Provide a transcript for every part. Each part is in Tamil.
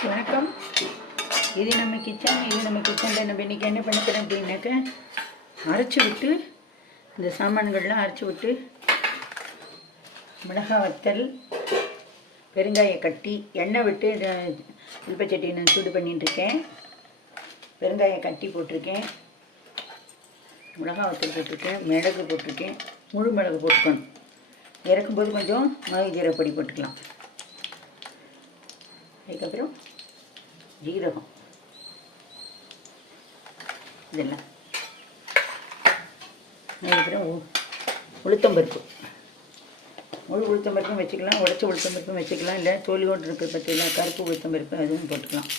வணக்கம். இது நம்ம கிச்சனில் நம்ம இன்றைக்கி என்ன பண்ணிக்கிறோம் அப்படின்னாக்க, அரைச்சி விட்டு இந்த சாமான்கள்லாம் அரைச்சி விட்டு மிளகாய் வத்தல், பெருங்காய கட்டி, எண்ணெய் விட்டு இல்பச்சட்டியை நான் சூடு பண்ணிட்டுருக்கேன். பெருங்காய கட்டி போட்டிருக்கேன், மிளகாய் வத்தல் போட்டிருக்கேன், மிளகு போட்டிருக்கேன், முழு மிளகு போட்டுக்கணும். இறக்கும்போது கொஞ்சம் மிளகு ஜீரகப்பொடி போட்டுக்கலாம். அதுக்கப்புறம் ஜீரகம், இதெல்லாம். அதுக்கப்புறம் உளுத்தம்பருப்பு, முழு உளுத்தம்பருப்பும் வச்சுக்கலாம், உடச்ச உளுத்தம்பருப்பும் வச்சுக்கலாம், இல்லை தோலியோடு இருக்கிற பற்றியில் கருப்பு உளுத்தம்பருப்பு அதுவும் போட்டுக்கலாம்.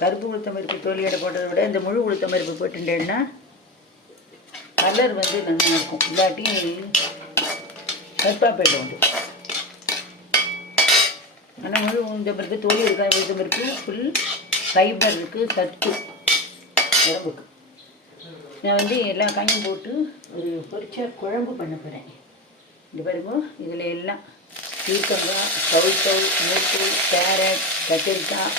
கருப்பு உளுத்தம்பருப்பு தோலியோட போட்டதை விட இந்த முழு உளுத்தம்பருப்பு போட்டுட்டேன்னா கலர் வந்து நல்லா இருக்கும், இல்லாட்டி கருப்பாக போய்டும் உண்டு. ஆனால் முழு உளுத்தம்பருப்பு தோலி இருக்காத உளுத்தம்பருப்பு ஃபுல் ஃபைபர் இருக்குது, சத்து உடம்புக்கு. நான் வந்து எல்லா காயும் போட்டு ஒரு பொரிச்ச குழம்பு பண்ண போகிறேன். இந்த பாருங்க, இதில் எல்லாம் பீர்க்கங்காய், சவுத்தல், மூக்கு, கேரட், கத்திரிக்காய்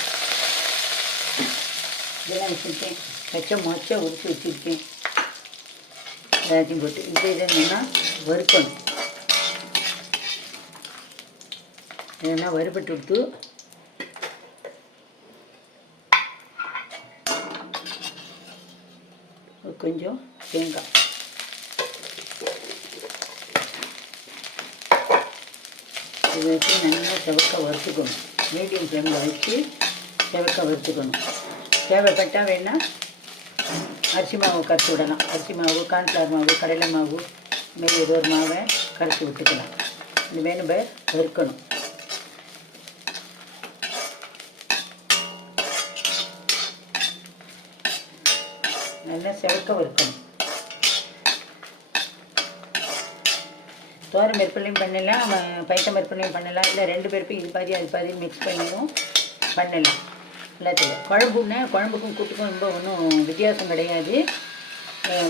இதெல்லாம் வச்சுருக்கேன். மொச்சை உரிச்சு வச்சுருக்கேன். எல்லாத்தையும் போட்டு இப்போ இதை என்னென்னா வறுக்கணும். இதெல்லாம் வறுபட்டு விட்டு கொஞ்சம் தேங்காய், இதை வச்சு நல்லா செவக்க வறுத்துக்கணும். மீடியம் ஃப்ளேமில் வச்சு செவக்க வறுத்துக்கணும். தேவைப்பட்டால் வேணால் அரிசி மாவு கரைச்சி விடலாம். அரிசி மாவு, கார்ன்ஃப்ளவர் மாவு, கடலை மாவு, இதுமாரி ஏதோ ஒரு மாவை கரைச்சி விட்டுக்கலாம். இனிமேல் நம்ம வறுக்கணும். நல்லா செவக்க வறுக்கணும். தோரம் பருப்புலையும் பண்ணலாம், பைத்தம் பருப்புலையும் பண்ணலாம், இல்லை ரெண்டு பருப்பையும் இது பாதி அது பாதி மிக்ஸ் பண்ணியும் பண்ணலாம். எல்லாத்தையும் குழம்புன்னா குழம்புக்கும் கூட்டுக்கும் ரொம்ப ஒன்றும் வித்தியாசம் கிடையாது.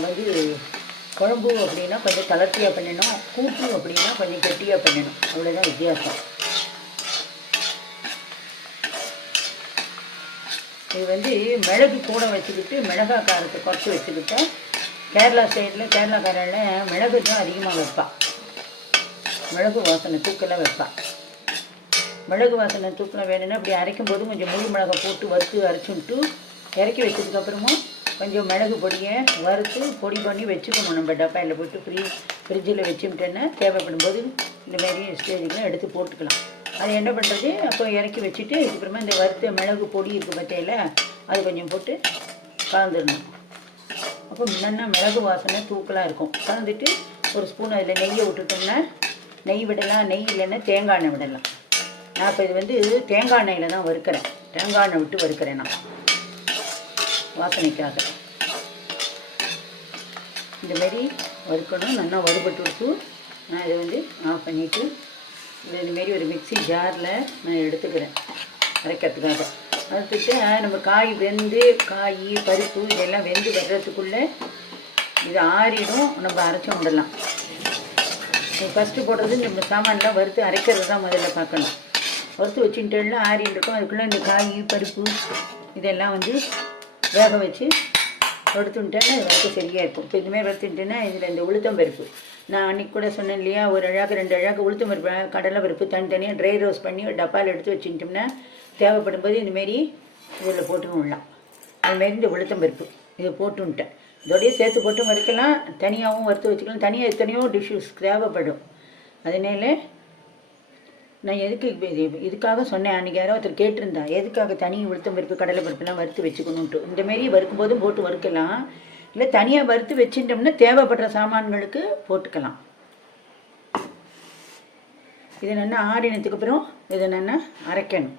வந்து குழம்பு அப்படின்னா கொஞ்சம் தளர்த்தியாக பண்ணணும், கூட்டு அப்படின்னா கொஞ்சம் கெட்டியாக பண்ணணும், அவ்வளோதான் வித்தியாசம். இது வந்து மிளகு கூட வச்சுக்கிட்டு மிளகா காரத்தை குறைச்சி வச்சுக்கிட்டா, கேரளா சைடில் கேரளாக்காரில் மிளகு தான் அதிகமாக வைப்பாள். மிளகு வாசனை தூக்கெல்லாம் வைப்பாள். மிளகு வாசனை தூக்கெல்லாம் வேணும்னா அப்படி அரைக்கும் போது கொஞ்சம் முழு மிளகை போட்டு வறுத்து அரைச்சி விட்டு இறக்கி வச்சதுக்கப்புறமும் கொஞ்சம் மிளகு பொடியை வறுத்து பொடி பண்ணி வச்சுக்கணும். நம்ம டப்பாயில் போட்டு ஃப்ரிட்ஜில் வச்சுக்கிட்டோன்னா தேவைப்படும் போது இந்தமாரி ஸ்டேஜுக்கெலாம் எடுத்து போட்டுக்கலாம். அது என்ன பண்ணுறது, அப்போ இறக்கி வச்சுட்டு இதுக்கப்புறமா இந்த வறுத்த மிளகு பொடி இருக்குது பட்டையில் அது கொஞ்சம் போட்டு கலந்துடணும். அப்போ முன்னா மிளகு வாசனை தூக்கலாக இருக்கும். கலந்துட்டு ஒரு ஸ்பூன் அதில் நெய்யை விட்டுட்டோம்னா, நெய் விடலாம், நெய் இல்லைன்னா தேங்காய் எண்ணெய் விடலாம். நான் இப்போ இது வந்து தேங்காய் எண்ணெயில் தான் வறுக்கிறேன், தேங்காய் எண்ணெய் விட்டு வறுக்கிறேன் நான் வாசனைக்காக. இந்தமாரி வறுக்கணும். நல்லா வறுபட்டு விட்டு நான் இதை வந்து ஆஃப் பண்ணிவிட்டு இதுமாரி ஒரு மிக்ஸி ஜாரில் நான் எடுத்துக்கிறேன் அரைக்கிறதுக்காக. அரைச்சிட்டு நம்ம காய் வெந்து, காய் பருப்பு இதெல்லாம் வெந்து வர்றதுக்குள்ளே இது ஆறிடும், நம்ம அரைச்சி விடலாம். ஃபஸ்ட்டு போடுறது நம்ம சாமான்லாம் வறுத்து அரைக்கிறது தான் முதல்ல பார்க்கணும். வறுத்து வச்சுட்டேன்னா ஆறின்னு இருக்கும். அதுக்குள்ளே இந்த காய் பருப்பு இதெல்லாம் வந்து வேக வச்சு வறுத்துட்டேன்னா இது வறுத்து சரியாக இருக்கும். இப்போ இதுமாதிரி வறுத்துட்டேன்னா இதில் இந்த உளுத்தம்பருப்பு நான் அன்றைக்கி கூட சொன்னேன் இல்லையா, ஒரு அழகாக 2 அழகாக உளுத்தம்பருப்பு, கடலை பருப்பு தனித்தனியாக ட்ரை ரோஸ்ட் பண்ணி ஒரு டப்பாவில் எடுத்து வச்சுட்டோம்னா தேவைப்படும் போது இதுமாரி இதில் போட்டு விடலாம். அதுமாரி இந்த உளுத்தம்பருப்பு இதை போட்டுன்ட்டேன். இதோடய சேர்த்து போட்டு வறுக்கலாம், தனியாகவும் வறுத்து வச்சுக்கலாம். தனியாக எத்தனையோ டிஷ்ஷஸ் தேவைப்படும். அதனால நான் எதுக்கு இதுக்காக சொன்னேன். அன்றைக்கி யாரோ ஒருத்தர் கேட்டிருந்தா எதுக்காக தனி உளுத்தம்பருப்பு கடலை பருப்புலாம் வறுத்து வச்சுக்கணுன்ட்டு. இந்தமாரி வறுக்கும்போதும் போட்டு வறுக்கலாம், இல்லை தனியாக வறுத்து வச்சுட்டோம்னா தேவைப்படுற சாமான்களுக்கு போட்டுக்கலாம். இதை நல்லா ஆறினதுக்கப்புறம் இதை நல்லா அரைக்கணும்.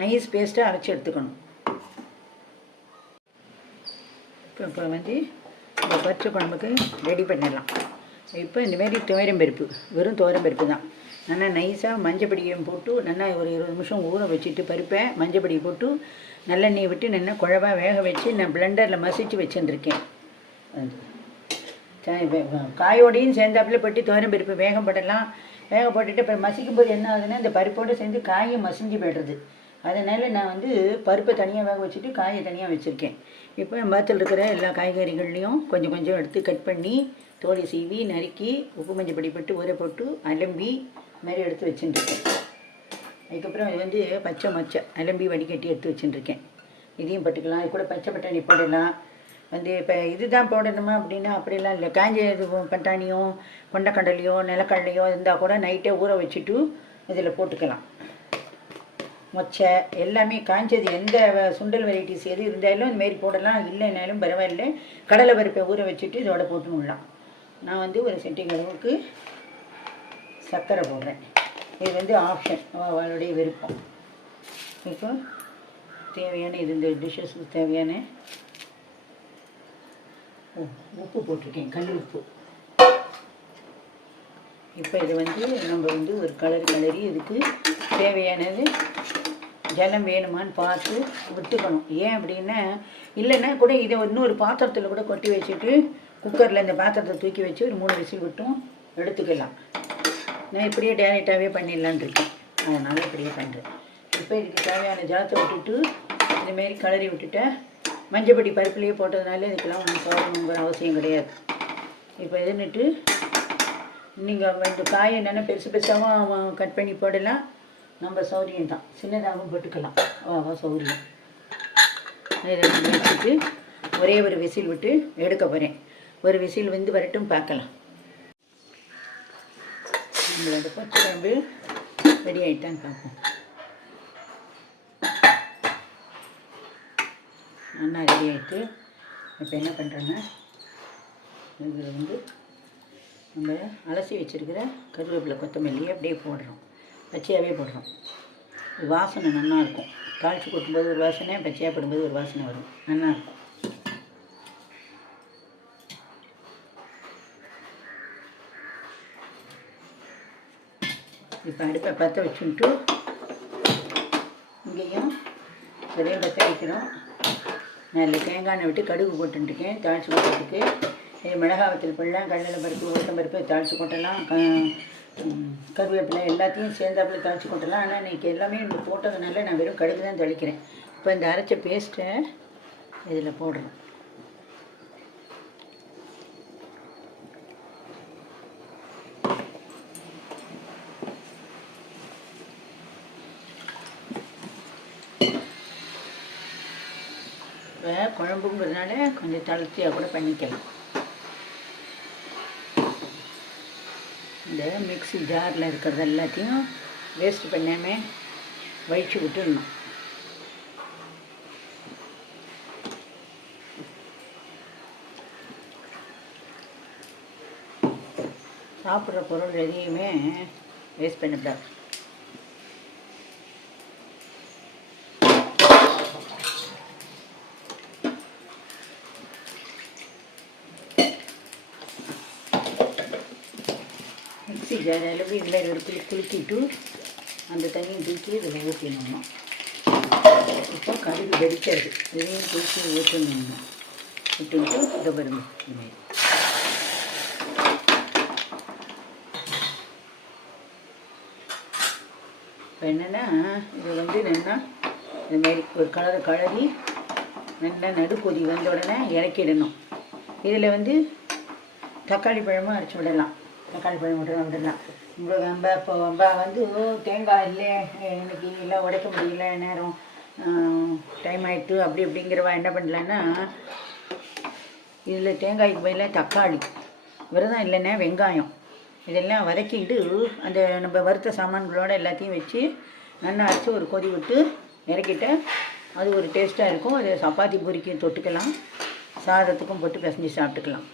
நைஸ் பேஸ்ட்டாக அரைச்சி எடுத்துக்கணும். இப்போ வந்து இந்த பச்சை குழம்புக்கு ரெடி பண்ணிடலாம். இப்போ இந்தமாரி துவரம்பருப்பு, வெறும் துவரம்பருப்பு தான். நல்லா நைஸாக மஞ்சப்பொடியும் போட்டு நல்லா ஒரு 20 நிமிஷம் ஊற வச்சுட்டு பருப்பை மஞ்சப்பொடி போட்டு நல்லெண்ணெய் விட்டு நல்லா குழவாக வேக வச்சு நான் பிளெண்டரில் மசிச்சு வச்சுருக்கேன். காயோடையும் சேர்ந்தாப்பில் போட்டு துவரம் பருப்பு வேக போடலாம். வேக போட்டுட்டு இப்போ மசிக்கும் போது என்ன ஆகுதுன்னா இந்த பருப்போடு சேர்ந்து காயும் மசிஞ்சு போய்டுறது. அதனால் நான் வந்து பருப்பை தனியாக வேக வச்சுட்டு காயை தனியாக வச்சுருக்கேன். இப்போ என் பாத்தில் இருக்கிற எல்லா காய்கறிகள்லையும் கொஞ்சம் கொஞ்சம் எடுத்து கட் பண்ணி தோலை சீவி நறுக்கி உப்பு மஞ்சள் பொடி போட்டு ஊற போட்டு அலம்பி மாதிரி எடுத்து வச்சுட்டுருக்கேன். அதுக்கப்புறம் இது வந்து பச்சை மொச்சை அலம்பி வடிகட்டி எடுத்து வச்சுட்டுருக்கேன். இதையும் போட்டுக்கலாம். இது கூட பச்சை பட்டாணி போடலாம். வந்து இப்போ இதுதான் போடணுமா அப்படின்னா அப்படிலாம் இல்லை. காஞ்ச இது பட்டாணியோ கொண்டக்கடலையோ நிலக்கடலையோ இருந்தால் கூட நைட்டே ஊற வச்சுட்டு இதில் போட்டுக்கலாம். மொச்சை எல்லாமே காஞ்சது எந்த சுண்டல் வெரைட்டிஸ் எது இருந்தாலும் இந்தமாரி போடலாம். இல்லைனாலும் பரவாயில்லை. கடலை பருப்பை ஊற வச்சுட்டு இதோட போட்டு விடலாம். நான் வந்து ஒரு செட்டிங் அளவுக்கு சர்க்கரை போடுறேன். இது வந்து ஆப்ஷன், அவளுடைய விருப்பம். இப்போ தேவையான இது இந்த டிஷ்ஷஸுக்கு தேவையான உப்பு போட்டிருக்கேன், கல் உப்பு. இப்போ இது வந்து நம்ம வந்து ஒரு கலரி இதுக்கு தேவையானது ஜலம் வேணுமான்னு பார்த்து விட்டுக்கணும். ஏன் அப்படின்னா இல்லைன்னா கூட இதை இன்னொரு பாத்திரத்தில் கூட கொட்டி வச்சுட்டு குக்கரில் இந்த பாத்திரத்தை தூக்கி வச்சு ஒரு 3 விசில் விட்டும் எடுத்துக்கலாம். நான் இப்படியே டேரெக்டாகவே பண்ணிடலான் இருக்கேன். அதனால் இப்படியே பண்ணுறேன். இப்போ இதுக்கு தேவையான ஜலத்தை விட்டுட்டு இதுமாரி கலரி விட்டுட்டேன். மஞ்சப்பொடி பருப்புலேயே போட்டதுனால இதுக்கெல்லாம் ஒன்றும் போடணுங்கிற அவசியம் கிடையாது. இப்போ இதுன்னுட்டு நீங்கள் இந்த காயை என்னென்ன பெருசு பெருசாகவும் கட் பண்ணி போடலாம். நம்ம சௌரியம் தான், சின்னதாகவும் போட்டுக்கலாம். சௌரியம். இதை வச்சுட்டு ஒரே ஒரு விசில் விட்டு எடுக்க போகிறேன். ஒரு விசில் வந்து வரட்டும், பார்க்கலாம். நம்மளோட பச்சை குழம்பு ரெடி ஆகிட்டான்னு பார்ப்போம். நல்லா ரெடி ஆகிட்டு இப்போ என்ன பண்ணுறேன்னா இதில் வந்து நம்ம அலசி வச்சுருக்கிற கருவேப்பிலை கொத்தமல்லியை அப்படியே போடுறோம். பச்சையாகவே போடுறோம். வாசனை நல்லாயிருக்கும். தாளித்து கொட்டும்போது ஒரு வாசனை, பச்சையாக போடும்போது ஒரு வாசனை வரும். நல்லாயிருக்கும். இப்போ அடுப்பை பற்ற வச்சுட்டு இங்கேயும் சரியாக பற்ற வைக்கிறோம். நல்ல தேங்காய் எண்ணெய் விட்டு கடுகு போட்டுருக்கேன் தாளித்து கொட்டுறதுக்கு. மிளகாய் வத்தல் போடலாம், கடலை பருப்பு உளுத்தம் பருப்பு தாளித்து கொட்டலாம், கருவேப்பிலை எல்லாத்தையும் சேர்ந்தாப்பில் தாளித்து கொட்டலாம். ஆனால் இன்றைக்கி எல்லாமே இன்னும் போட்டதுனால நான் வெறும் கடுகு தான் தெளிக்கிறேன். இப்போ இந்த அரைச்ச பேஸ்ட்டை இதில் போடுறோம். இப்போ குழம்புங்கிறதுனால கொஞ்சம் தளர்த்தியாக கூட பண்ணிக்கலாம். இந்த மிக்ஸி ஜாரில் இருக்கிறது எல்லாத்தையும் வேஸ்ட் பண்ணாமல் வழித்து விட்டுடணும். சாப்பிட்ற பொருள் எதையுமே வேஸ்ட் பண்ணக்கூடாது. மிக்ஸி ஜார் அளவு இதில் எடுத்து குலுக்கிட்டு அந்த தண்ணியை தூக்கி இதில் ஊற்றிடணும். இப்போ கடுகு வெடிக்கிறது, இதையும் தூக்கி ஊற்றணும். விட்டுவிட்டு இதை பாருங்க. இப்போ என்னென்னா இது வந்து என்னென்னா இதுமாரி ஒரு கலரி நல்லா நடுக்கொதி வந்த உடனே இறக்கிடணும். இதில் வந்து தக்காளி பழமும் அரைச்சி விடலாம். தக்காளி பழம் விடலாம். உங்களுக்கு நம்ம வந்து தேங்காய் இல்லை எனக்கு எல்லாம் உடைக்க முடியல, நேரம் டைம் ஆகிட்டு அப்படி அப்படிங்கிறவா என்ன பண்ணலான்னா இதில் தேங்காய்க்கு பதிலாக தக்காளி, விரதம் இல்லைன்னா வெங்காயம் இதெல்லாம் வதக்கிட்டு அந்த நம்ம வறுத்த சாமான்களோடு எல்லாத்தையும் வச்சு நல்லா அரைச்சி ஒரு கொதி விட்டு இறக்கிட்டால் அது ஒரு டேஸ்ட்டாக இருக்கும். அது சப்பாத்தி பூரிக்கும் தொட்டுக்கலாம், சாதத்துக்கும் போட்டு பிசைஞ்சு சாப்பிட்டுக்கலாம்.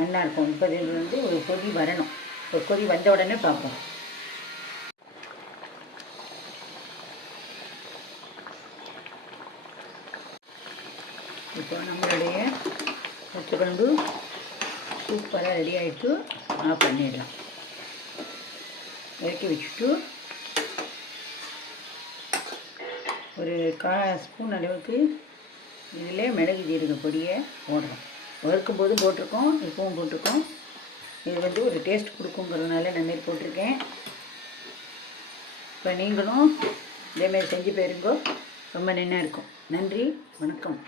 நல்லாயிருக்கும். இப்போ இது வந்து ஒரு கொதி வரணும். ஒரு கொதி வந்த உடனே பார்ப்போம். இப்போ நம்மளுடைய பச்சை குழம்பு சூப்பராக ரெடி ஆகிட்டு ஆஃப் பண்ணிடலாம். இறக்கி வச்சுட்டு ஒரு 1/4 ஸ்பூன் அளவுக்கு இதில் மிளகு ஜீரக பொடியை போடுறோம். வறுக்கும் போது போட்டிருக்கோம், இப்பவும் போட்டிருக்கோம். இது வந்து ஒரு டேஸ்ட் கொடுக்குங்கிறதுனால நான் மாரி போட்டிருக்கேன். இப்போ நீங்களும் இதேமாரி செஞ்சு போயிருங்கோ. ரொம்ப நன்னா இருக்கும். நன்றி, வணக்கம்.